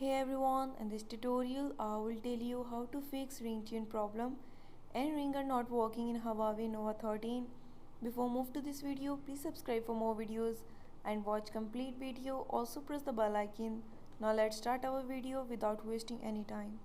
Hey everyone, in this tutorial I will tell you how to fix ringtone problem and ringer not working in Huawei Nova 13. Before move to this video, please subscribe for more videos and watch complete video. Also press the bell icon. Now let's start our video without wasting any time.